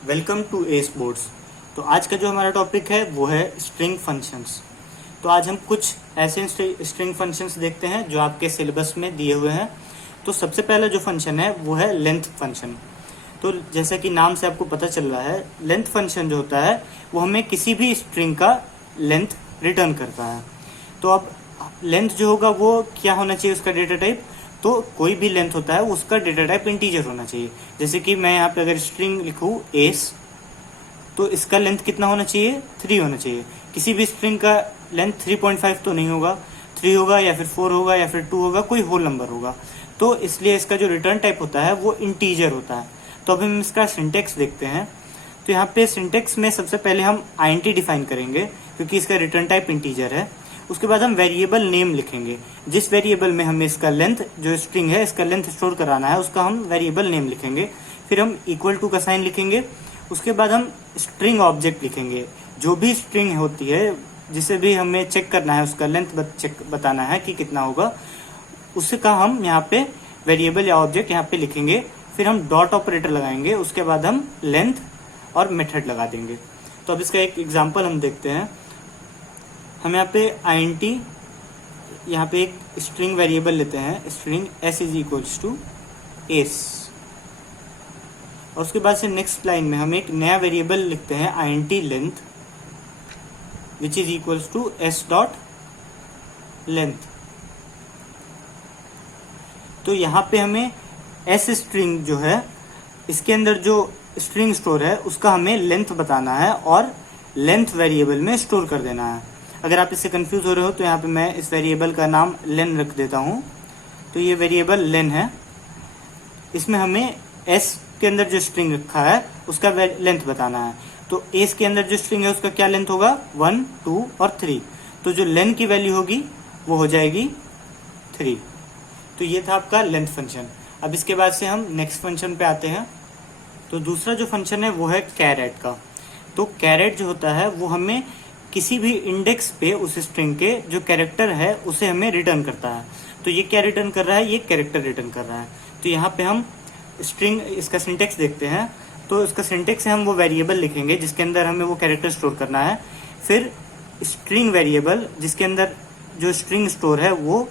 Welcome to A sports. तो आज का जो हमारा टॉपिक है वो है स्ट्रिंग फंक्शंस। तो आज हम कुछ ऐसे स्ट्रिंग फंक्शंस देखते हैं जो आपके सिलेबस में दिए हुए हैं। तो सबसे पहला जो फंक्शन है वो है लेंथ फंक्शन। तो जैसा कि नाम से आपको पता चल रहा है, लेंथ फंक्शन जो होता है वो हमें किसी भी स्ट्रिंग का लेंथ रिटर्न करता है। तो अब लेंथ जो होगा वो क्या होना चाहिए, उसका डेटा टाइप। तो कोई भी लेंथ होता है उसका डेटा टाइप इंटीजर होना चाहिए। जैसे कि मैं यहाँ पे अगर स्ट्रिंग लिखूँ एस, तो इसका लेंथ कितना होना चाहिए, 3 होना चाहिए। किसी भी स्ट्रिंग का लेंथ 3.5 तो नहीं होगा, 3 होगा या फिर 4 होगा या फिर 2 होगा, कोई होल नंबर होगा। तो इसलिए इसका जो रिटर्न टाइप होता है वो इंटीजर होता है। तो अब हम इसका सिंटेक्स देखते हैं। तो यहाँ पे सिंटेक्स में सबसे पहले हम आईएनटी डिफाइन करेंगे क्योंकि इसका रिटर्न टाइप इंटीजर है। उसके बाद हम वेरिएबल नेम लिखेंगे। जिस वेरिएबल में हमें इसका लेंथ, जो स्ट्रिंग है इसका लेंथ स्टोर कराना है, उसका हम वेरिएबल नेम लिखेंगे। फिर हम इक्वल टू का साइन लिखेंगे। उसके बाद हम स्ट्रिंग ऑब्जेक्ट लिखेंगे। जो भी स्ट्रिंग होती है जिसे भी हमें चेक करना है, उसका लेंथ बताना है कि कितना होगा, उसका हम यहाँ पे वेरिएबल या ऑब्जेक्ट यहाँ पे लिखेंगे। फिर हम डॉट ऑपरेटर लगाएंगे। उसके बाद हम लेंथ और मेथड लगा देंगे। तो अब इसका एक एग्जांपल हम देखते हैं। हम यहाँ पे int, यहाँ पे एक स्ट्रिंग वेरिएबल लेते हैं, string s is equals to S. और उसके बाद से नेक्स्ट लाइन में हम एक नया वेरिएबल लिखते हैं int length which is equals to s dot length. तो यहाँ पे हमें s स्ट्रिंग जो है, इसके अंदर जो स्ट्रिंग स्टोर है उसका हमें लेंथ बताना है और लेंथ वेरिएबल में स्टोर कर देना है। अगर आप इससे कंफ्यूज हो रहे हो तो यहाँ पे मैं इस वेरिएबल का नाम लेन रख देता हूँ। तो ये वेरिएबल लेन है। इसमें हमें s के अंदर जो स्ट्रिंग रखा है उसका लेंथ बताना है। तो s के अंदर जो स्ट्रिंग है उसका क्या लेंथ होगा, 1, 2 और 3। तो जो लेन की वैल्यू होगी वो हो जाएगी 3। तो ये था आपका लेंथ फंक्शन। अब इसके बाद से हम नेक्स्ट फंक्शन पे आते हैं। तो दूसरा जो फंक्शन है वो है कैरेट का। तो कैरेट जो होता है वो हमें किसी भी इंडेक्स पे उस स्ट्रिंग के जो कैरेक्टर है उसे हमें रिटर्न करता है। तो ये क्या रिटर्न कर रहा है, ये कैरेक्टर रिटर्न कर रहा है। तो यहाँ पे हम स्ट्रिंग, इसका सिंटेक्स देखते हैं। तो इसका सिंटेक्स है, हम वो वेरिएबल लिखेंगे जिसके अंदर हमें वो कैरेक्टर स्टोर करना है। फिर स्ट्रिंग वेरिएबल जिसके अंदर जो स्ट्रिंग स्टोर है वो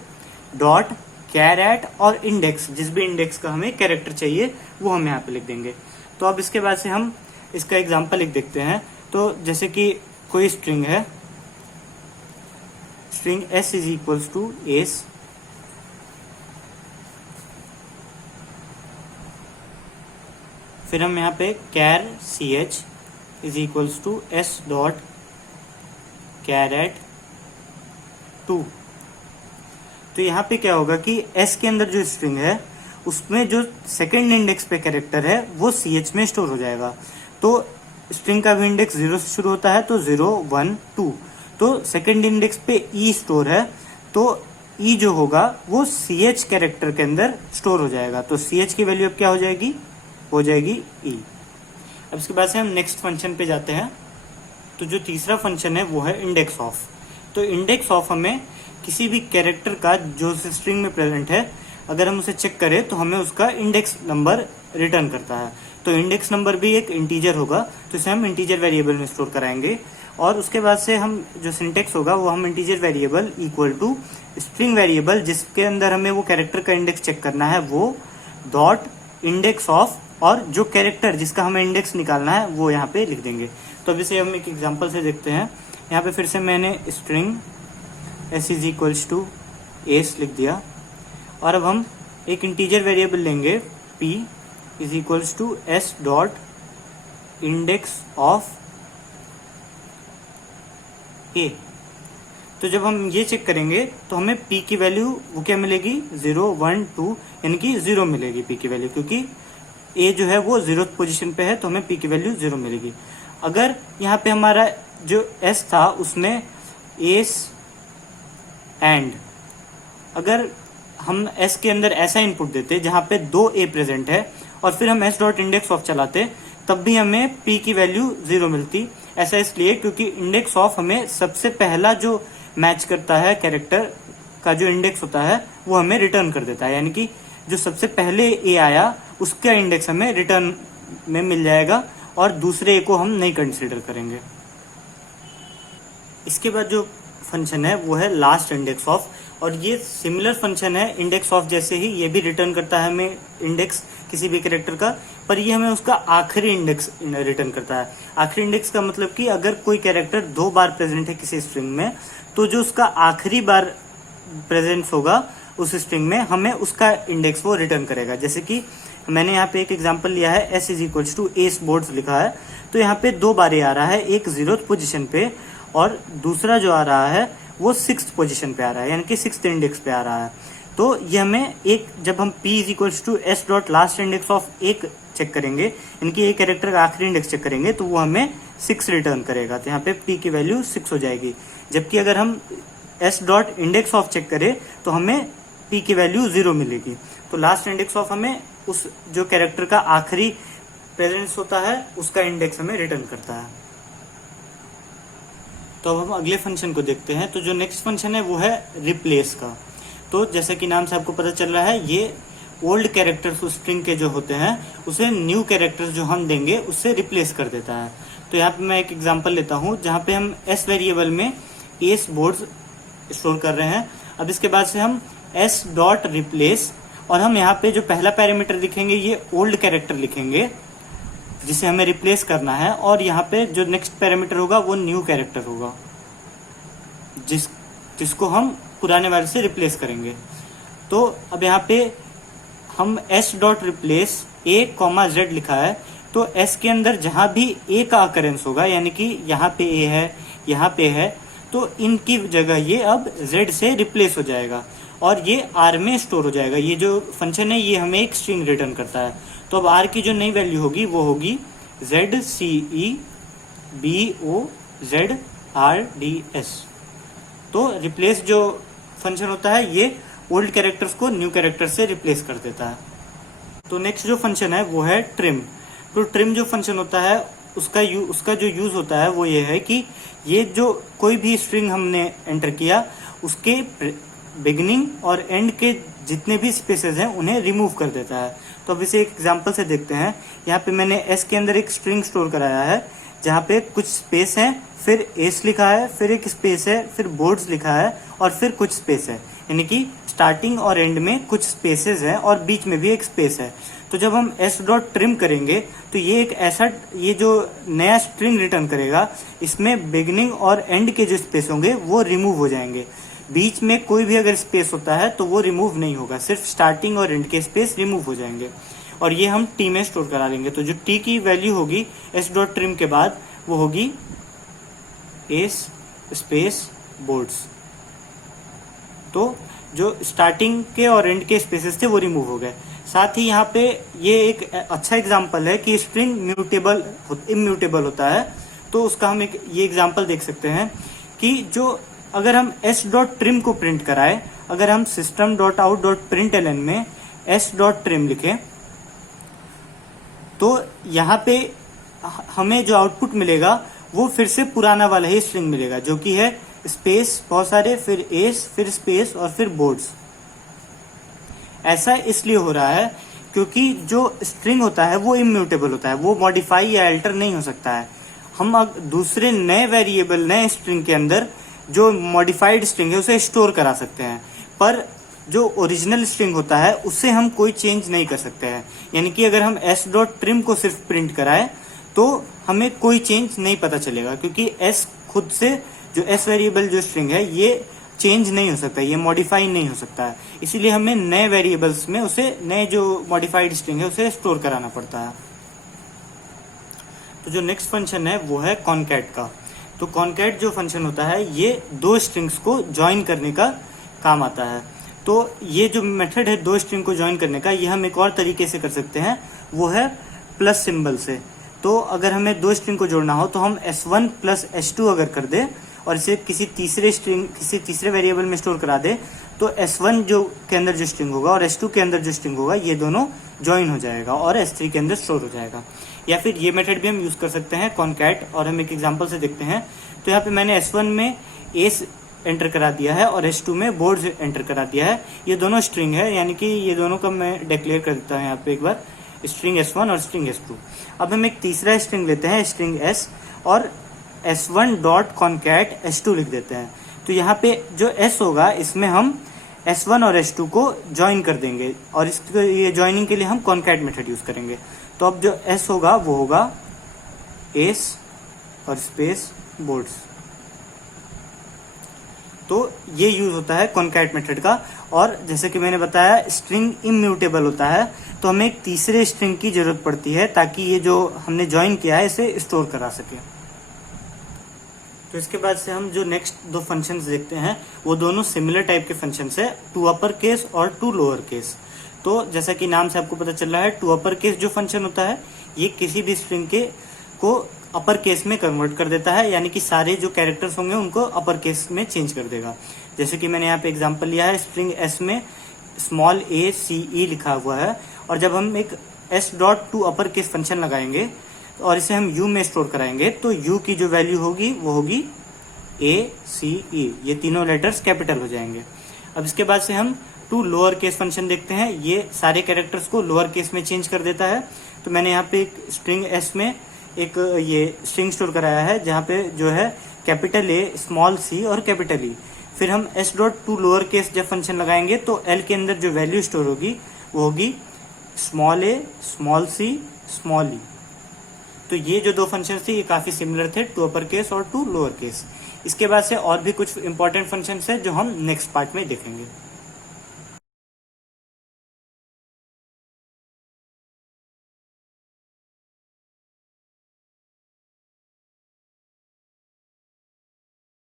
डॉट कैरेट और इंडेक्स, जिस भी इंडेक्स का हमें कैरेक्टर चाहिए वो हम यहाँ पे लिख देंगे। तो अब इसके बाद से हम इसका एग्जाम्पल लिख देखते हैं। तो जैसे कि कोई स्ट्रिंग है, string s is equals to S, फिर हम यहाँ पे char ch is equals to s dot char at 2। तो यहाँ पे क्या होगा कि s के अंदर जो स्ट्रिंग है उसमें जो सेकेंड इंडेक्स पे कैरेक्टर है वो ch में स्टोर हो जाएगा। तो स्ट्रिंग का भी इंडेक्स 0 से शुरू होता है, तो 0, 1, 2। तो सेकेंड इंडेक्स पे e स्टोर है, तो e जो होगा वो ch कैरेक्टर के अंदर स्टोर हो जाएगा। तो ch की वैल्यू अब क्या हो जाएगी, हो जाएगी e। अब इसके बाद से हम नेक्स्ट फंक्शन पे जाते हैं। तो जो तीसरा फंक्शन है वो है इंडेक्स ऑफ। तो इंडेक्स ऑफ हमें किसी भी कैरेक्टर का जो स्ट्रिंग में प्रेजेंट है, अगर हम उसे चेक करें तो हमें उसका इंडेक्स नंबर रिटर्न करता है। तो इंडेक्स नंबर भी एक इंटीजर होगा, तो इसे हम इंटीजर वेरिएबल में स्टोर कराएंगे। और उसके बाद से हम जो सिंटेक्स होगा वो हम integer variable equal to string variable जिसके अंदर हमें वो कैरेक्टर का इंडेक्स चेक करना है वो डॉट इंडेक्स ऑफ, और जो कैरेक्टर जिसका हमें इंडेक्स निकालना है वो यहाँ पे लिख देंगे। तो अब इसे हम एक एग्जाम्पल से देखते हैं। यहाँ पे फिर से मैंने string s is equals to S लिख दिया। और अब हम एक इंटीजर वेरिएबल लेंगे p is equals to s dot index of a। तो जब हम ये चेक करेंगे तो हमें p की वैल्यू वो क्या मिलेगी, 0, 1, 2, यानी कि 0 मिलेगी p की वैल्यू, क्योंकि a जो है वो 0th पोजीशन पे है तो हमें p की वैल्यू 0 मिलेगी। अगर यहाँ पे हमारा जो s था उसमें एस एंड, अगर हम s के अंदर ऐसा इनपुट देते जहाँ पे 2 a प्रेजेंट है और फिर हम s डॉट इंडेक्स ऑफ चलाते तब भी हमें p की वैल्यू 0 मिलती। ऐसा इसलिए क्योंकि इंडेक्स ऑफ हमें सबसे पहला जो मैच करता है कैरेक्टर का जो इंडेक्स होता है वो हमें रिटर्न कर देता है, यानी कि जो सबसे पहले ए आया उसका इंडेक्स हमें रिटर्न में मिल जाएगा और दूसरे ए को हम नहीं कंसिडर करेंगे। इसके बाद जो फंक्शन है वो है लास्ट इंडेक्स ऑफ, और ये सिमिलर फंक्शन है इंडेक्स ऑफ जैसे ही, ये भी रिटर्न करता है हमें इंडेक्स किसी भी कैरेक्टर का, पर ये हमें उसका आखिरी इंडेक्स रिटर्न करता है। आखिरी इंडेक्स का मतलब कि अगर कोई कैरेक्टर 2 बार प्रेजेंट है किसी स्ट्रिंग में, तो जो उसका आखिरी बार प्रेजेंस होगा उस स्ट्रिंग में, हमें उसका इंडेक्स वो रिटर्न करेगा। जैसे कि मैंने यहाँ पे एक एग्जांपल लिया है, s is equals to S boards लिखा है, तो यहाँ पे 2 बार आ रहा है, एक 0th पोजिशन पे और दूसरा जो आ रहा है वो 6th पोजिशन पे आ रहा है, यानी कि 6th इंडेक्स पे आ रहा है। तो ये हमें एक, जब हम p is equals to S dot last index of एक चेक करेंगे, यानी कि एक कैरेक्टर का आखिरी इंडेक्स चेक करेंगे, तो वो हमें 6 रिटर्न करेगा। तो यहाँ पे p की वैल्यू 6 हो जाएगी। जबकि अगर हम s dot index of check करें तो हमें p की वैल्यू 0 मिलेगी। तो लास्ट इंडेक्स ऑफ हमें उस जो कैरेक्टर का आखिरी प्रेजेंस होता है उसका इंडेक्स हमें रिटर्न करता है। तो अब हम अगले फंक्शन को देखते हैं। तो जो नेक्स्ट फंक्शन है वो है रिप्लेस का। तो जैसे कि नाम से आपको पता चल रहा है, ये ओल्ड कैरेक्टर्स उस स्ट्रिंग के जो होते हैं उसे न्यू कैरेक्टर्स जो हम देंगे उससे रिप्लेस कर देता है। तो यहाँ पे मैं एक एग्जांपल लेता हूँ जहाँ पे हम s वेरिएबल में एस बोर्ड्स स्टोर कर रहे हैं। अब इसके बाद से हम s डॉट रिप्लेस, और हम यहाँ पे जो पहला पैरामीटर लिखेंगे ये ओल्ड कैरेक्टर लिखेंगे जिसे हमें रिप्लेस करना है, और यहाँ पे जो नेक्स्ट पैरामीटर होगा वो न्यू कैरेक्टर होगा जिसको हम पुराने वाले से रिप्लेस करेंगे। तो अब यहाँ पे हम s dot replace a comma z लिखा है, तो s के अंदर जहां भी a का अकरेंस होगा, यानी कि यहाँ पे a है, यहाँ पे है, तो इनकी जगह ये अब z से रिप्लेस हो जाएगा और ये r में स्टोर हो जाएगा। ये जो फंक्शन है ये हमें एक स्ट्रिंग रिटर्न करता है। तो अब r की जो नई वैल्यू होगी वो होगी ZCEBOZRDS। तो रिप्लेस जो फंक्शन होता है ये ओल्ड कैरेक्टर्स को न्यू कैरेक्टर से रिप्लेस कर देता है। तो नेक्स्ट जो फंक्शन है वो है ट्रिम। तो ट्रिम जो फंक्शन होता है उसका जो यूज होता है वो ये है कि ये जो कोई भी स्ट्रिंग हमने एंटर किया उसके बिगिनिंग और एंड के जितने भी स्पेसेस हैं उन्हें रिमूव कर देता है। तो अब इसे एक एग्जांपल से देखते हैं। यहाँ पे मैंने s के अंदर एक स्ट्रिंग स्टोर कराया है जहाँ पे कुछ स्पेस है, फिर s लिखा है, फिर एक स्पेस है, फिर बोर्ड्स लिखा है और फिर कुछ स्पेस है, यानी कि स्टार्टिंग और एंड में कुछ स्पेसेस हैं और बीच में भी एक स्पेस है। तो जब हम s डॉट ट्रिम करेंगे तो ये एक ऐसा, ये जो नया स्ट्रिंग रिटर्न करेगा इसमें बिगिनिंग और एंड के जो स्पेस होंगे वो रिमूव हो जाएंगे। बीच में कोई भी अगर स्पेस होता है तो वो रिमूव नहीं होगा, सिर्फ स्टार्टिंग और एंड के स्पेस रिमूव हो जाएंगे और ये हम t में स्टोर करा लेंगे। तो जो t की वैल्यू होगी s डॉट ट्रिम के बाद वो होगी s स्पेस बोर्ड्स। तो जो स्टार्टिंग के और एंड के स्पेसेस थे वो रिमूव हो गए। साथ ही यहाँ पे ये एक अच्छा एग्जांपल है कि स्ट्रिंग इम्यूटेबल होता है। तो उसका हम एक ये एग्जांपल देख सकते हैं कि जो अगर हम s डॉट ट्रिम को प्रिंट कराए, अगर हम system dot out dot println में s डॉट ट्रिम लिखें तो यहाँ पे हमें जो आउटपुट मिलेगा वो फिर से पुराना वाला ही स्ट्रिंग मिलेगा जो कि है स्पेस बहुत सारे, फिर एस, फिर स्पेस और फिर बोर्ड्स। ऐसा इसलिए हो रहा है क्योंकि जो स्ट्रिंग होता है वो इम्यूटेबल होता है, वो मॉडिफाई या अल्टर नहीं हो सकता है। हम अब दूसरे नए वेरिएबल नए स्ट्रिंग के अंदर जो मॉडिफाइड स्ट्रिंग है उसे स्टोर करा सकते हैं, पर जो ओरिजिनल स्ट्रिंग होता है उससे हम कोई चेंज नहीं कर सकते हैं। यानी कि अगर हम s डॉट ट्रिम को सिर्फ प्रिंट कराएं तो हमें कोई चेंज नहीं पता चलेगा, क्योंकि s खुद से जो s वेरिएबल जो स्ट्रिंग है ये चेंज नहीं हो सकता, ये मॉडिफाई नहीं हो सकता है। इसीलिए हमें नए वेरिएबल्स में उसे नए जो मॉडिफाइड स्ट्रिंग है उसे स्टोर कराना पड़ता है। तो जो नेक्स्ट फंक्शन है वो है कॉनकैट का। तो कॉनकैट जो फंक्शन होता है ये दो स्ट्रिंग्स को ज्वाइन करने का काम आता है। तो ये जो मेथड है दो स्ट्रिंग को ज्वाइन करने का, ये हम एक और तरीके से कर सकते हैं, वो है प्लस सिंबल से। तो अगर हमें दो स्ट्रिंग को जोड़ना हो तो हम s1 प्लस s2 अगर कर दे और इसे किसी तीसरे वेरिएबल में स्टोर करा दे तो s1 जो के अंदर जो स्ट्रिंग होगा और s2 के अंदर जो स्ट्रिंग होगा ये दोनों ज्वाइन हो जाएगा और s3 के अंदर स्टोर हो जाएगा। या फिर ये मेथड भी हम यूज कर सकते हैं कॉनकैट, और हम एक एग्जांपल से देखते हैं। तो यहाँ पे मैंने s1 में एस एंटर करा दिया है और s2 में बोर्ड्स एंटर करा दिया है। ये दोनों स्ट्रिंग है, यानी कि ये दोनों का मैं डिक्लेयर कर देता हूँ यहाँ पे एक बार स्ट्रिंग S1 और स्ट्रिंग S2। अब हम एक तीसरा स्ट्रिंग लेते हैं, स्ट्रिंग S, और S1 डॉट कॉन्कैट S2 लिख देते हैं। तो यहाँ पे जो S होगा इसमें हम S1 और S2 को ज्वाइन कर देंगे, और इसको ये ज्वाइनिंग के लिए हम कॉन्कैट मेथड यूज करेंगे। तो अब जो S होगा वो होगा एस और स्पेस बोर्ड्स। तो ये यूज होता है कॉन्कैट मेथड का। और जैसे कि मैंने बताया स्ट्रिंग इम्यूटेबल होता है, तो हमें एक तीसरे स्ट्रिंग की जरूरत पड़ती है ताकि ये जो हमने ज्वाइन किया है इसे स्टोर करा सके। तो इसके बाद से हम जो नेक्स्ट दो फंक्शंस देखते हैं वो दोनों सिमिलर टाइप के फंक्शंस है, टू अपर केस और टू लोअर केस। तो जैसा कि नाम से आपको पता चल रहा है, टू अपर केस जो फंक्शन होता है ये किसी भी स्ट्रिंग के को अपर केस में कन्वर्ट कर देता है, यानी कि सारे जो कैरेक्टर्स होंगे उनको अपर केस में चेंज कर देगा। जैसे कि मैंने यहाँ पे एग्जांपल लिया है, स्ट्रिंग S में स्मॉल a c e लिखा हुआ है, और जब हम एक s dot to upper case function लगाएंगे और इसे हम u में स्टोर कराएंगे तो u की जो वैल्यू होगी वो होगी a c e, ये तीनों लेटर्स कैपिटल हो जाएंगे। अब इसके बाद से हम टू लोअर केस फंक्शन देखते हैं, ये सारे कैरेक्टर्स को लोअर केस में चेंज कर देता है। तो मैंने यहाँ पे एक स्ट्रिंग S में एक ये स्ट्रिंग स्टोर कराया है जहाँ पे जो है कैपिटल A, स्मॉल c और कैपिटल E। फिर हम s dot to lower case जब फंक्शन लगाएंगे तो L के अंदर जो वैल्यू स्टोर होगी वो होगी small a, small c, small e। तो ये जो दो फंक्शन थे ये काफी सिमिलर थे, टू अपर केस और टू लोअर केस। इसके बाद से और भी कुछ इंपॉर्टेंट फंक्शंस है जो हम नेक्स्ट पार्ट में देखेंगे।